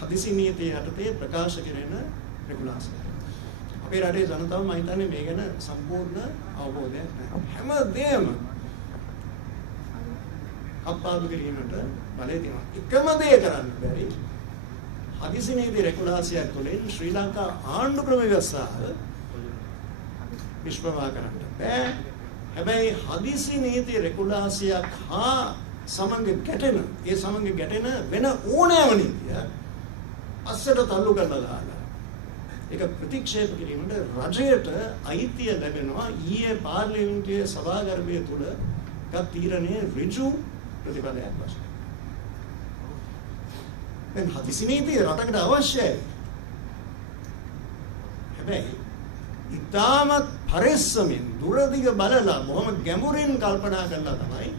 හදිසි නීතිය යටතේ ප්‍රකාශ කෙරෙන රෙගුලාසිය. අපේ රටේ ජනතාව මම හිතන්නේ මේ ගැන සම්පූර්ණ අවබෝධයක් නැහැ. හැමදේම අප්පාදු කිරීමට බලය තියෙනවා. එකම දේ කරන්න බැරි හදිසි නීති රෙගුලාසියක් තුළින් ශ්‍රී ලංකා ආණ්ඩු ක්‍රම ව්‍යවස්ථාව විශ්වවා කරන්න බෑ. හැබැයි හදිසි නීති රෙගුලාසියක් හා සමග ගැටෙන වෙන ඕනෑම නීතිය අස්සට තල්ලු කරලා දාලා ඒක ප්‍රතික්ෂේප කිරීමට රජයට අයිතිය ලැබෙනවා. ඊයේ පාර්ලිමේන්තුවේ සභාගර්භය තුළ ගත් තීරණයේ ඍජු ප්‍රතිපලයක් වශයෙන්. දැන් හදිසි නීතිය රටකට අවශ්‍යයි. හැබැයි ඉතාමත් පරිස්සමින් දුරදිග බලලා බොහොම ගැඹුරින් කල්පනා කරලා තමයි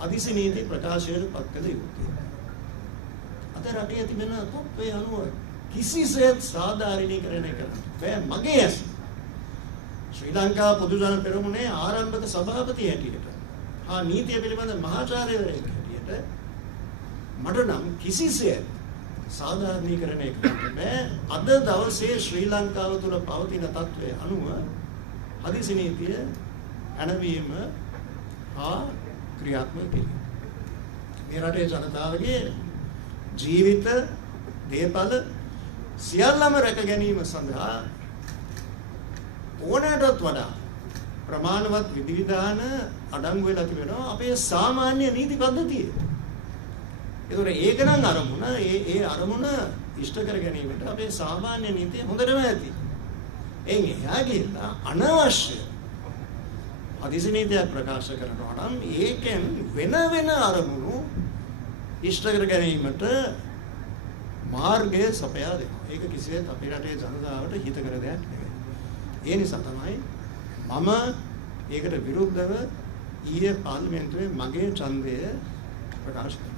හදිසි නීති ප්‍රකාශයට පත් කළ යුත්තේ. අද රටේ තිබෙන තත්ත්වය අනුව කිසිසේත් සාධාරණීකරණය කරන්න බෑ. මගේ ඇස ශ්‍රී ලංකා පොදු ජන පෙරමුණේ ආරම්භක සභාපති හැටියට හා නීතිය පිළිබඳ මහාචාර්යවරයෙක් හැටියට මට නම් කිසිසේත් සාධාරණීකරණය කරන්න බෑ. අද දවසේ ශ්‍රී ලංකාව තුළ පවතින තත්ත්වය අනුව හදිසි නීතිය ඇනවීම හා ක්‍රියාත්මක කිරීම මේ රටේ ජනතාවගේ ජීවිත දේපල සියල්ලම රැක ගැනීම සඳහා ඕනෑමටත් වඩා ප්‍රමාණවත් විධිවිධාන අඩංගු වෙලා තිබෙනවා අපේ සාමාන්‍ය නීති පද්ධතියේ. ඒතොර ඒක නම් අරමුණ ඒ අරමුණ ඉෂ්ට කර ගැනීමට අපේ සාමාන්‍ය නීතිය හොඳටම ඇති. එහා ගිහිල්ලා අනවශ්‍ය හදිසි නීතියක් ප්‍රකාශ කරනවා නම් ඒකෙන් වෙන අරමුණු ඉෂ්ට කර ගැනීමට මාර්ගය සපයා දෙනවා. ඒක කිසිසේත් අපේ රටේ ජනතාවට හිතකර දෙයක් නෙවෙයි. ඒ නිසා තමයි මම ඒකට විරුද්ධව ඊයේ පාර්ලිමේන්තුවේ මගේ ඡන්දය ප්‍රකාශ කළේ.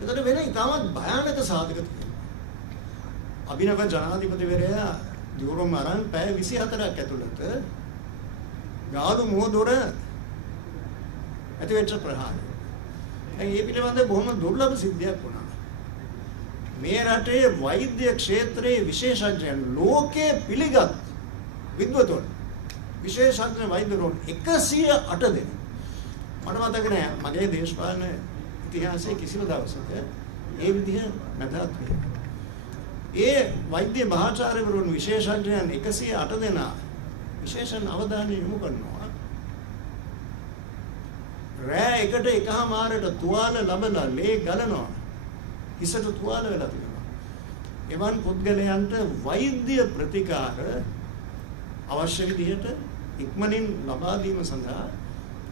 එතකොට වෙන ඉතාමත් භයානක සාධක තියෙනවා. අභිනව ජනාධිපතිවරයා දිවුරුම් අරන් පැය 24ක් ඇතුළත ගාලු මුවදොර ඇතිවෙච්ච ප්‍රහාරය. ඒ පිළිබඳව බොහොම දුර්ලභ සිද්ධියක් වුණා. මේ රටේ වෛද්‍ය ක්ෂේත්‍රයේ විශේෂඥයන් ලෝකයේ පිළිගත් විද්වතුන් විශේෂඥ වෛද්‍යවරුන් 108 දෙනෙක්. මට මතක නෑ මගේ දේශපාලන ඉතිහාසයේ කිසිම දවසක ඒ විදිහ නැතත් වේ. ඒ වෛද්‍ය මහාචාර්යවරුන් විශේෂඥයන් 108 දෙනා විශේෂ අවධානය යොමු කරනවා. රෑ එකට එකමාරට තුවාල ලබලා ලේ ගලනවා. හිසට තුවාල වෙලා තිබෙනවා. එවන් පුද්ගලයන්ට වෛද්‍ය ප්‍රතිකාර අවශ්‍ය විදිහට ඉක්මනින් ලබා දීම සඳහා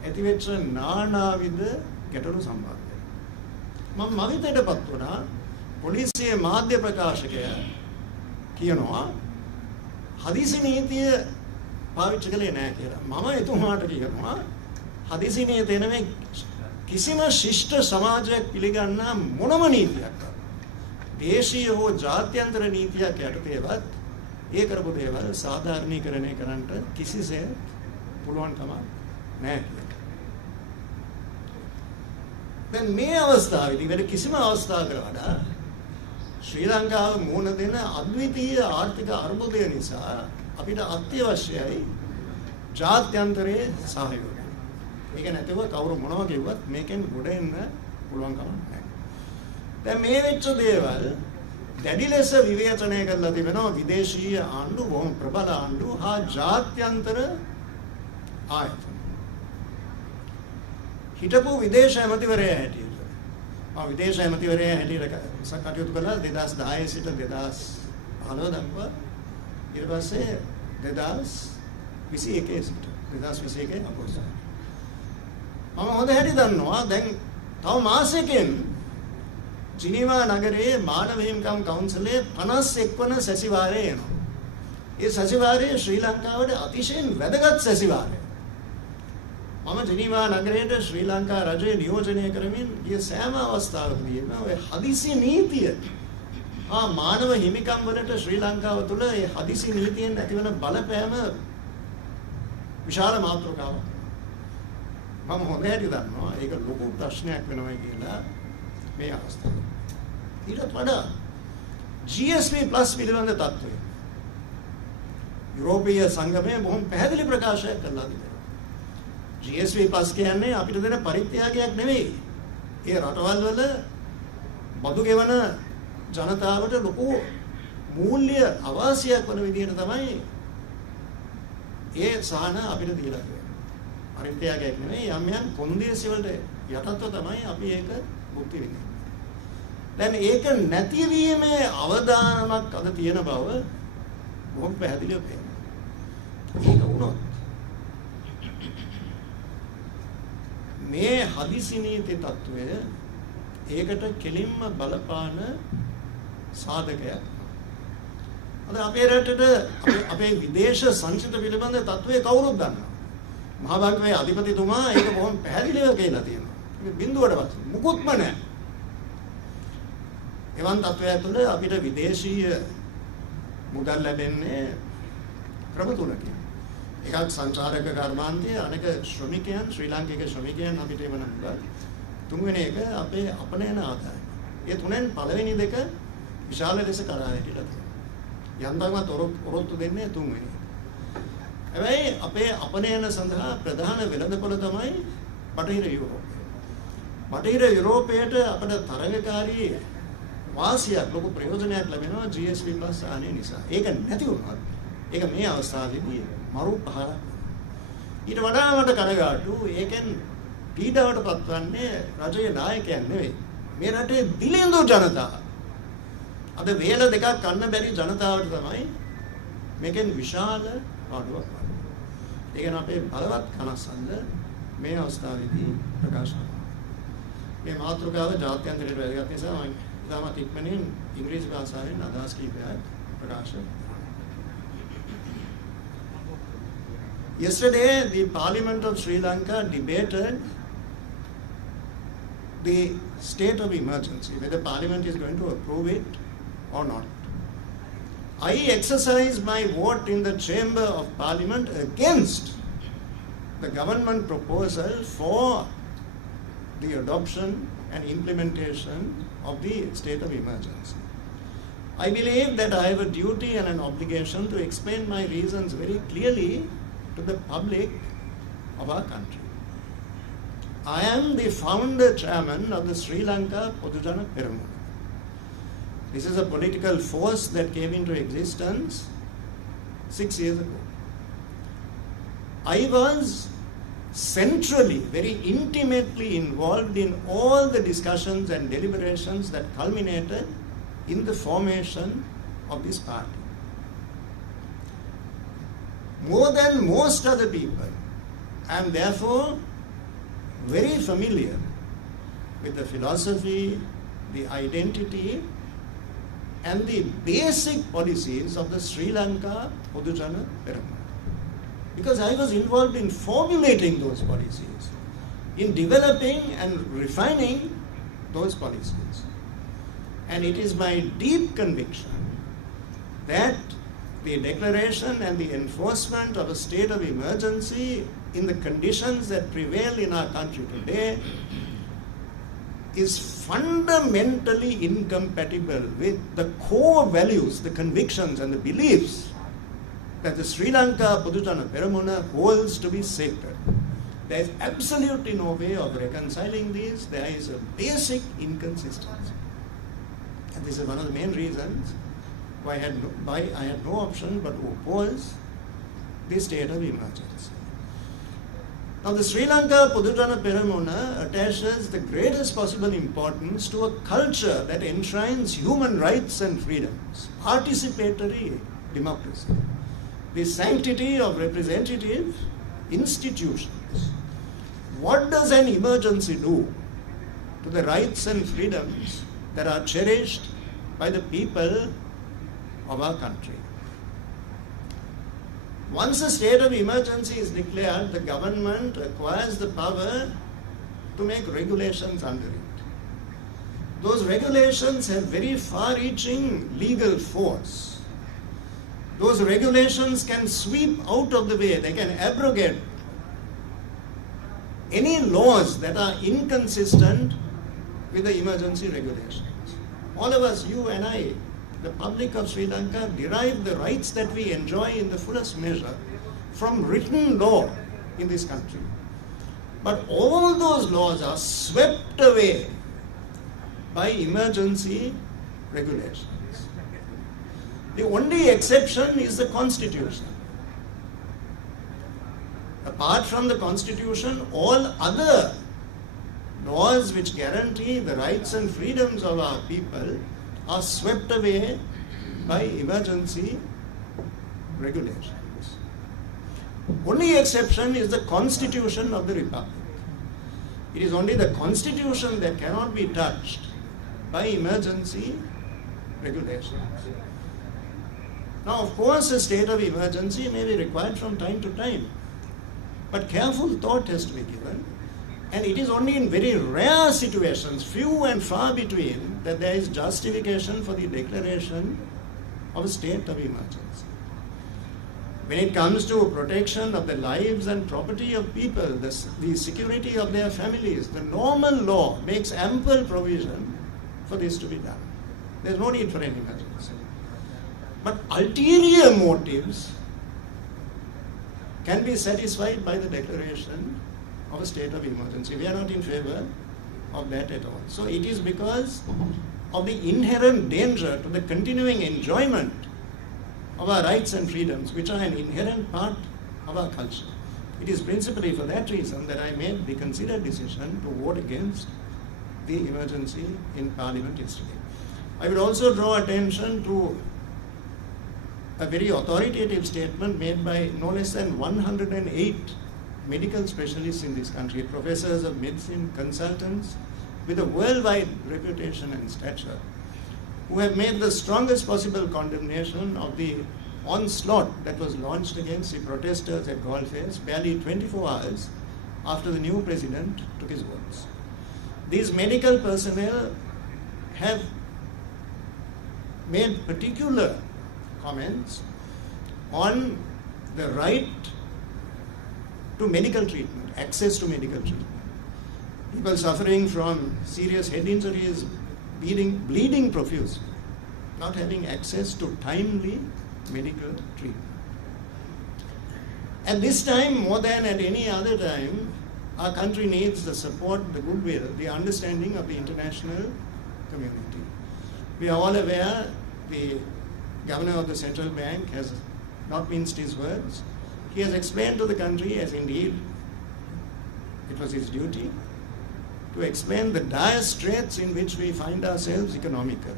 ඇතිවෙච්ච නානාවිද ගැටලු සම්බන්ධයි. මම මවිතයටපත් වුණා පොලිසියේ මාධ්‍ය ප්‍රකාශකය කියනවා හදිසි නීතිය පාවිච්චි කළේ නැහැ කියලා. මම එතුමාට කියනවා හදිසි නීතිය නෙමෙයි කිසිම ශිෂ්ට සමාජයක් පිළිගන්නා මොනම නීතියක් දේශීය හෝ ජාත්‍යන්තර නීතියක් යටතේවත් ඒ කරපු දේවල් සාධාරණීකරණය කරන්නට කිසිසේත් පුළුවන් කමක් නැහැ කියලා. දැන් මේ අවස්ථාවේදී වෙන කිසිම අවස්ථාවකට වඩා ශ්‍රී ලංකාව මුහුණ දෙන අද්විතීය ආර්ථික අර්බුදය නිසා අපිට අත්‍යවශ්‍යයි ජාත්‍යන්තරයේ සහයෝගය. ඒක නැතිව කවුරු මොනවා කිව්වත් මේකෙන් ගොඩ එන්න පුළුවන් කමක් නැහැ. දැන් මේ වෙච්ච දේවල් දැඩි ලෙස විවේචනය කරලා තිබෙනවා විදේශීය ආණ්ඩු, බොහොම ප්‍රබල ආණ්ඩු හා ජාත්‍යන්තර ආයතන. හිටපු විදේශ ඇමතිවරයා හැටියට මම විදේශ ඇමතිවරයා හැටියට කටයුතු කළා 2010 සිට 2015 දක්වා. ඊට පස්සේ 2021 සිට 2021 අපොසයි. මම හොඳ හැටි දන්නවා දැන් තව මාසෙකින් ජිනීවා නගරයේ මානව හිමිකම් කවුන්සිලේ 51 වන සැසිවාරය එනවා. ඒ සැසිවාරය ශ්‍රී ලංකාවට අතිශයින් වැදගත් සැසිවාරයක්. මම ජිනීවා නගරයට ශ්‍රී ලංකා රජය නියෝජනය කරමින් ගිය සෑම අවස්ථාවකදීම ඔය හදිසි නීතිය මානව හිමිකම් වලට ශ්‍රී ලංකාව තුළ ඒ හදිසි නීතියෙන් ඇතිවන බලපෑම විශාල මාතෘකාවක්. මම හොඳට දන්නවා ඒක ලොකු ප්‍රශ්නයක් වෙනවා කියලා මේ අවස්ථාවේ. ඊටත් වඩා GSP plus පිළිබඳ තත්ත්වය යුරෝපීය සංගමය බොහොම පැහැදිලි ප්‍රකාශයක් කළා තිබෙනවා. GSP plus කියන්නේ අපිට දෙන පරිත්‍යාගයක් නෙවෙයි. ඒ රටවල් වල බදු ගෙවන ජනතාවට ලොකු මූල්‍ය අවාසියක් වන විදිහට තමයි ඒ සහන අපිට දීලා තියෙන්නේ. පරිත්‍යාගයක් නෙවෙයි යම් කොන්දේසි වලට යටත්ව තමයි අපි ඒක භුක්ති විඳින්නේ. දැන් ඒක නැතිවීමේ අවදානමක් අද තියෙන බව බොහොම පැහැදිලිව පේනවා. ඒක වුණොත් මේ හදිසි නීති තත්වය ඒකට කෙලින්ම බලපාන සාධකයක්. අද අපේ රටට අපේ විදේශ සංචිත පිළිබඳ තත්වය කවුරුත් දන්නවා. මහා බැංකුවේ අධිපතිතුමා ඒක බොහොම පැහැදිලිව කියලා තියෙනවා. මේ බිඳුවටවත් මුකුත්ම නැහැ. එවන් තත්වයක් තුළ අපිට විදේශීය මුදල් ලැබෙන්නේ ක්‍රම තුනකින්. එකක් සංචාරක කර්මාන්තය, අනෙක ශ්‍රමිකයන්, ශ්‍රී ලාංකික ශ්‍රමිකයන් අපිට එවන මුදල්. තුන්වෙනි එක අපේ අපනයන ආදායම. මේ තුනෙන් පළවෙනි දෙක විශාල ලෙස කරා වැටිලා තියෙනවා. යන්තම්වත් ඔරොත්තු දෙන්නේ තුන්වෙනි. හැබැයි අපේ අපනයන සඳහා ප්‍රධාන වෙළඳපොළ තමයි බටහිර යුරෝපය. බටහිර යුරෝපයට අපිට තරඟකාරී වාසියක් ලොකු ප්‍රයෝජනයක් ලැබෙනවා GSP plus ආනේ නිසා. ඒක නැති වුණොත් ඒක මේ අවස්ථාවේදී මරු පහරක්. ඊට වඩා මට කනගාටු ඒකෙන් පීඩාවට පත්වන්නේ රජයේ නායකයන් නෙවෙයි. මේ රටේ දිලිඳු ජනතාව. අද වේල දෙකක් කන්න බැරි ජනතාවට තමයි මේකෙන් විශාල පාඩුවක් වන්නේ. ඒක න අපේ බලවත් කනස්සල්ල මේ අවස්ථාවේදී ප්‍රකාශ කරනවා. මේ මාතෘකාව ජාත්‍යන්තරයට වැදගත් නිසා මම ඉතාමත් ඉක්මනින් ඉංග්‍රීසි භාෂාවෙන් අදහස් කිහිපයක් ප්‍රකාශ කරනවා. Yesterday, the Parliament of Sri Lanka debated the state of emergency, whether Parliament is going to approve it or not. I exercised my vote in the Chamber of Parliament against the government proposal for the adoption and implementation of the state of emergency. I believe that I have a duty and an obligation to explain my reasons very clearly to the public of our country. I am the founder chairman of the Sri Lanka Podujana Peramuna. This is a political force that came into existence 6 years ago. I was centrally, very intimately involved in all the discussions and deliberations that culminated in the formation of this party. More than most other people, I am therefore very familiar with the philosophy, the identity, and the basic policies of the Sri Lanka Podujana Peramuna. Because I was involved in formulating those policies, in developing and refining those policies. And it is my deep conviction that the declaration and the enforcement of a state of emergency in the conditions that prevail in our country today is fundamentally incompatible with the core values, the convictions and the beliefs that the Sri Lanka Podujana Peramuna holds to be sacred. There is absolutely no way of reconciling these. There is a basic inconsistency. And this is one of the main reasons why I had no option but to oppose the state of emergency. Now the Sri Lanka Podujana Peramuna attaches the greatest possible importance to a culture that enshrines human rights and freedoms, participatory democracy, the sanctity of representative institutions. What does an emergency do to the rights and freedoms that are cherished by the people of our country? Once a state of emergency is declared, the government acquires the power to make regulations under it. Those regulations have very far-reaching legal force. Those regulations can sweep out of the way, they can abrogate any laws that are inconsistent with the emergency regulations. all of us, you and I, the public of Sri Lanka, derive the rights that we enjoy in the fullest measure from written law in this country. But all those laws are swept away by emergency regulations. The only exception is the Constitution. Apart from the Constitution, all other laws which guarantee the rights and freedoms of our people are swept away by emergency regulations. Only exception is the Constitution of the Republic. It is only the Constitution that cannot be touched by emergency regulations. Now, of course, a state of emergency may be required from time to time, but careful thought has to be given, and it is only in very rare situations, few and far between, that there is justification for the declaration of a state of emergency. When it comes to protection of the lives and property of people, the security of their families, the normal law makes ample provision for this to be done. There is no need for an emergency. But ulterior motives can be satisfied by the declaration of a state of emergency. We are not in favor of that at all. So it is because of the inherent danger to the continuing enjoyment of our rights and freedoms, which are an inherent part of our culture. It is principally for that reason that I made the considered decision to vote against the emergency in Parliament yesterday. I would also draw attention to a very authoritative statement made by no less than 108 medical specialists in this country, professors of medicine, consultants with a worldwide reputation and stature, who have made the strongest possible condemnation of the onslaught that was launched against the protesters at Golfes barely 24 hours after the new president took his oath. These medical personnel have made particular comments on the right to medical treatment, access to medical treatment. People suffering from serious head injuries, bleeding profusely, not having access to timely medical treatment. At this time, more than at any other time, our country needs the support, the goodwill, the understanding of the international community. We are all aware the Governor of the Central Bank has not minced his words. He has explained to the country, as indeed it was his duty, to explain the dire straits in which we find ourselves economically.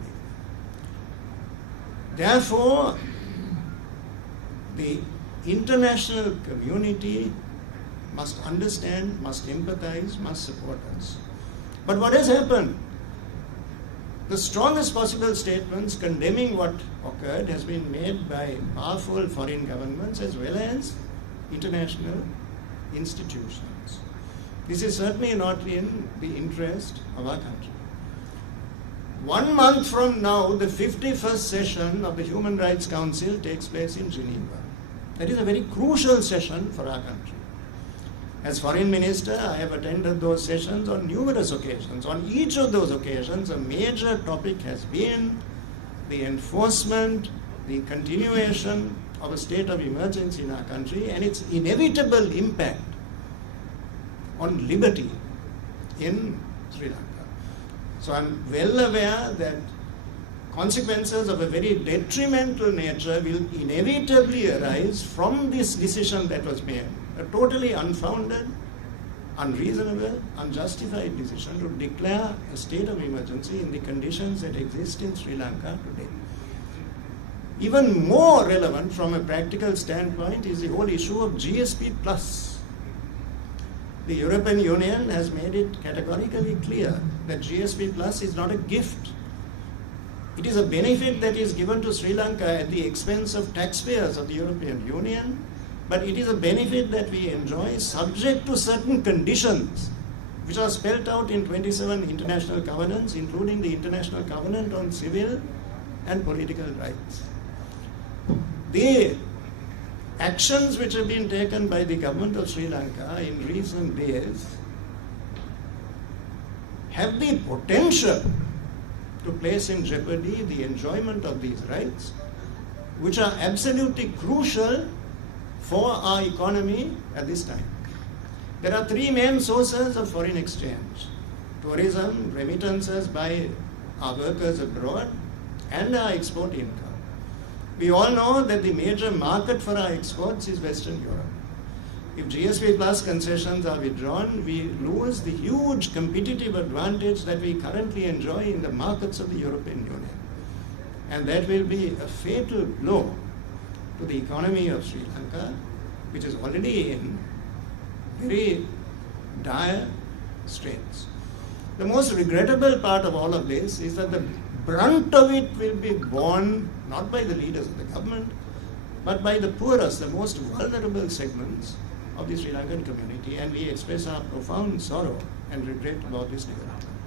Therefore, the international community must understand, must empathize, must support us. But what has happened? The strongest possible statements condemning what occurred has been made by powerful foreign governments as well as international institutions. This is certainly not in the interest of our country. 1 month from now, the 51st session of the Human Rights Council takes place in Geneva. That is a very crucial session for our country. As Foreign Minister, I have attended those sessions on numerous occasions. On each of those occasions, a major topic has been the enforcement, the continuation of a state of emergency in our country and its inevitable impact on liberty in Sri Lanka. So I'm well aware that consequences of a very detrimental nature will inevitably arise from this decision that was made, a totally unfounded, unreasonable, unjustified decision to declare a state of emergency in the conditions that exist in Sri Lanka today. Even more relevant from a practical standpoint is the whole issue of GSP+. The European Union has made it categorically clear that GSP Plus is not a gift. It is a benefit that is given to Sri Lanka at the expense of taxpayers of the European Union, but it is a benefit that we enjoy subject to certain conditions which are spelled out in 27 international covenants, including the International Covenant on Civil and Political Rights. The actions which have been taken by the government of Sri Lanka in recent days have the potential to place in jeopardy the enjoyment of these rights, which are absolutely crucial for our economy at this time. There are three main sources of foreign exchange: tourism, remittances by our workers abroad, and our export income. We all know that the major market for our exports is Western Europe. If GSP Plus concessions are withdrawn, we lose the huge competitive advantage that we currently enjoy in the markets of the European Union. And that will be a fatal blow to the economy of Sri Lanka, which is already in very dire straits. The most regrettable part of all of this is that the brunt of it will be borne not by the leaders of the government, but by the poorest, the most vulnerable segments of the Sri Lankan community, and we express our profound sorrow and regret about this development.